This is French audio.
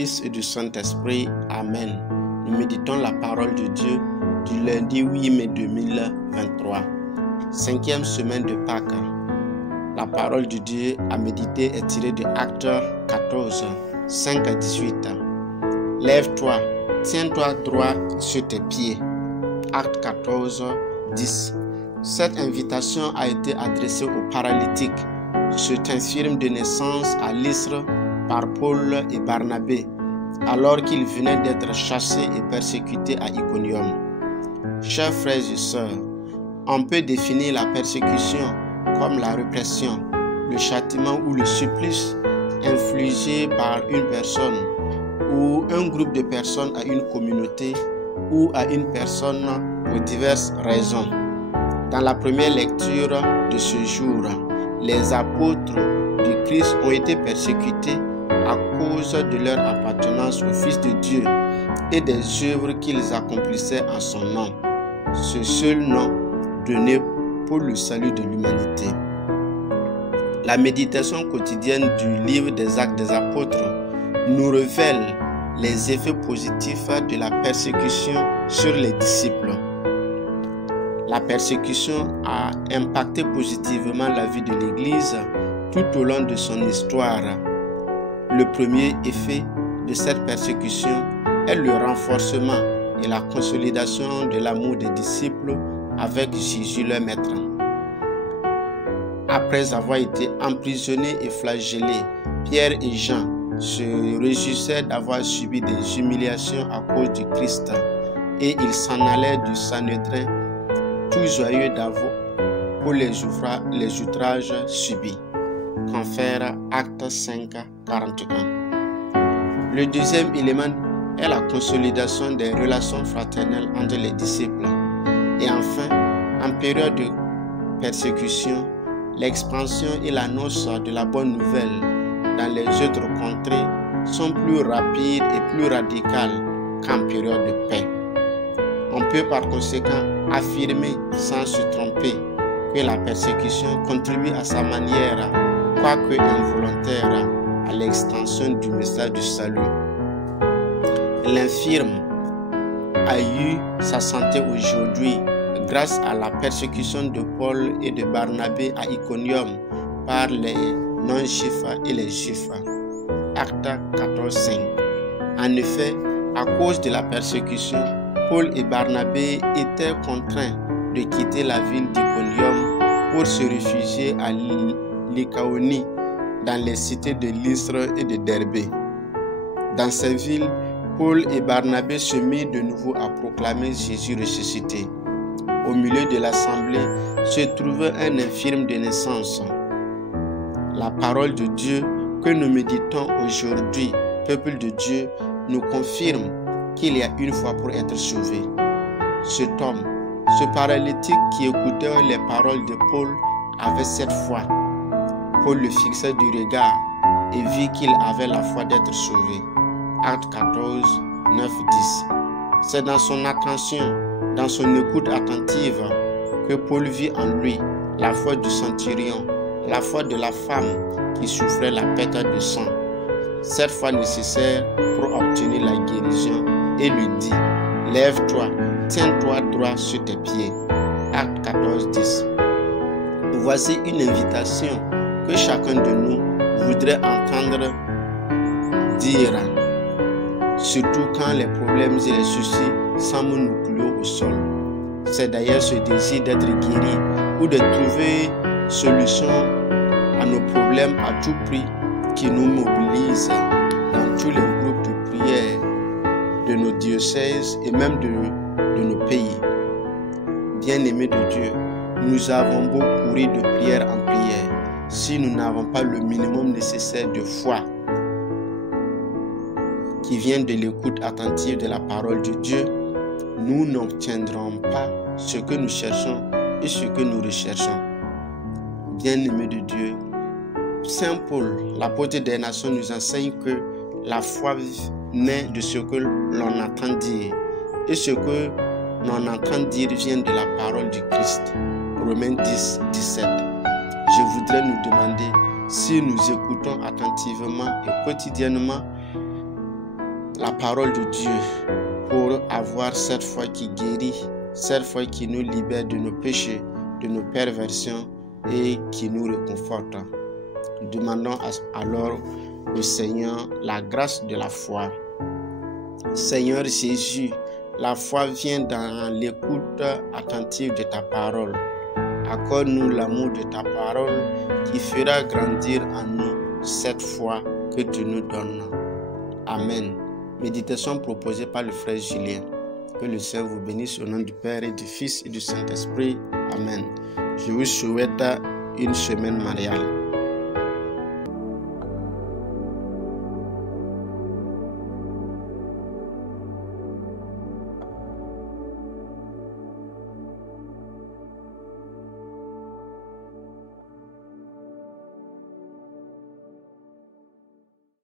Fils et du Saint-Esprit. Amen. Nous méditons la parole de Dieu du lundi 8 mai 2023, 5e semaine de Pâques. La parole de Dieu à méditer est tirée de Actes 14, 5 à 18. Lève-toi, tiens-toi droit sur tes pieds. Actes 14, 10. Cette invitation a été adressée aux paralytiques, cet infirme de naissance à Lystre par Paul et Barnabé, alors qu'ils venaient d'être chassés et persécutés à Iconium. Chers frères et sœurs, on peut définir la persécution comme la répression, le châtiment ou le supplice infligé par une personne ou un groupe de personnes à une communauté ou à une personne pour diverses raisons. Dans la première lecture de ce jour, les apôtres du Christ ont été persécutés à cause de leur appartenance au Fils de Dieu et des œuvres qu'ils accomplissaient en son nom, ce seul nom donné pour le salut de l'humanité. La méditation quotidienne du livre des Actes des Apôtres nous révèle les effets positifs de la persécution sur les disciples. La persécution a impacté positivement la vie de l'Église tout au long de son histoire. Le premier effet de cette persécution est le renforcement et la consolidation de l'amour des disciples avec Jésus leur maître. Après avoir été emprisonnés et flagellés, Pierre et Jean se réjouissaient d'avoir subi des humiliations à cause du Christ et ils s'en allaient du Sanhédrin tout joyeux pour les outrages subis. Confère Acte 5, 41. Le deuxième élément est la consolidation des relations fraternelles entre les disciples. Et enfin, en période de persécution, l'expansion et l'annonce de la bonne nouvelle dans les autres contrées sont plus rapides et plus radicales qu'en période de paix. On peut par conséquent affirmer sans se tromper que la persécution contribue à sa manière, quoique involontaire, à l'extension du message du salut. L'infirme a eu sa santé aujourd'hui grâce à la persécution de Paul et de Barnabé à Iconium par les non-juifs et les juifs. Acte 14, 5. En effet, à cause de la persécution, Paul et Barnabé étaient contraints de quitter la ville d'Iconium pour se réfugier à Lycaonie, dans les cités de Lystre et de Derbé. Dans ces villes, Paul et Barnabé se mirent de nouveau à proclamer Jésus ressuscité. Au milieu de l'assemblée se trouvait un infirme de naissance. La parole de Dieu que nous méditons aujourd'hui, peuple de Dieu, nous confirme qu'il y a une foi pour être sauvé. Cet homme, ce paralytique qui écoutait les paroles de Paul, avait cette foi. Paul le fixait du regard et vit qu'il avait la foi d'être sauvé. Acte 14, 9, 10. C'est dans son attention, dans son écoute attentive, que Paul vit en lui la foi du centurion, la foi de la femme qui souffrait la perte de sang. Cette foi nécessaire pour obtenir la guérison et lui dit: lève-toi, tiens-toi droit sur tes pieds. Acte 14, 10. Voici une invitation que chacun de nous voudrait entendre dire, surtout quand les problèmes et les soucis semblent nous clouer au sol. C'est d'ailleurs ce désir d'être guéri ou de trouver solution à nos problèmes à tout prix qui nous mobilise dans tous les groupes de prière de nos diocèses et même de nos pays. Bien-aimés de Dieu, nous avons beau courir de prière en prière, si nous n'avons pas le minimum nécessaire de foi qui vient de l'écoute attentive de la parole de Dieu, nous n'obtiendrons pas ce que nous cherchons et ce que nous recherchons. Bien-aimés de Dieu, Saint Paul, l'apôtre des nations, nous enseigne que la foi naît de ce que l'on entend dire, et ce que l'on entend dire vient de la parole du Christ. Romains 10, 17. Je voudrais nous demander si nous écoutons attentivement et quotidiennement la parole de Dieu pour avoir cette foi qui guérit, cette foi qui nous libère de nos péchés, de nos perversions et qui nous réconforte. Demandons alors au Seigneur la grâce de la foi. Seigneur Jésus, la foi vient dans l'écoute attentive de ta parole. Accorde-nous l'amour de ta parole qui fera grandir en nous cette foi que tu nous donnes. Amen. Méditation proposée par le frère Julien. Que le Seigneur vous bénisse au nom du Père et du Fils et du Saint-Esprit. Amen. Je vous souhaite une semaine mariale.